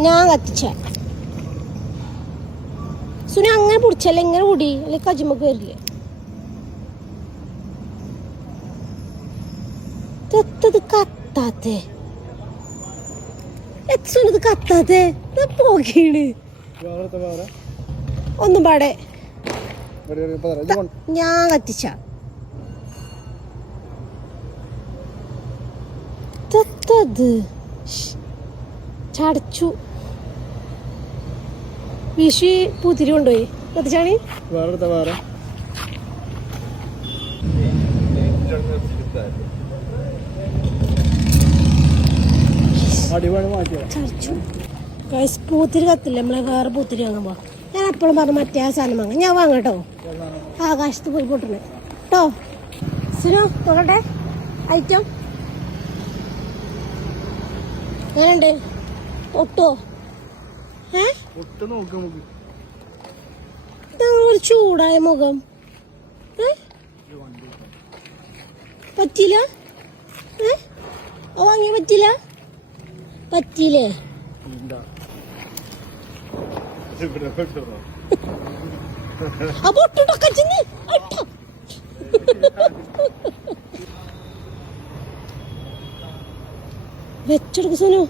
ഞാൻ കത്തിച്ച സുന അങ്ങനെ പിടിച്ചല്ല ഇങ്ങനെ കൂടി അല്ലെ കജിമക്ക് വരില്ലേ തൊത്തത് കത്താത്തേ എത്തുന്നത് കത്താത്തേ പോകീണ് ഒന്നും പാടെ ഞാൻ കത്തിച്ച തൊത്തത് ചടച്ചു വിഷു പൂത്തിരി കൊണ്ടുപോയി കത്തിച്ചാണി വേറെ ചടച്ചു പൂത്തിരി കത്തില്ല നമ്മളെ വേറെ പൂത്തിരി വാങ്ങുമ്പോ ഞാൻ എപ്പോഴും പറഞ്ഞു മറ്റേ ആ സാധനം വാങ്ങാം ഞാൻ വാങ്ങട്ടോ ആകാശത്ത് പോയി പൊട്ടണേ കേട്ടോ സുനു നോക്കട്ടെ ഐറ്റം ഞാനുണ്ട് ഒട്ടോ ഒരു ചൂടായ മുഖം പറ്റില്ല വാങ്ങിയ പറ്റില്ല പറ്റിയില്ലേ വെച്ചെടുക്ക സോനു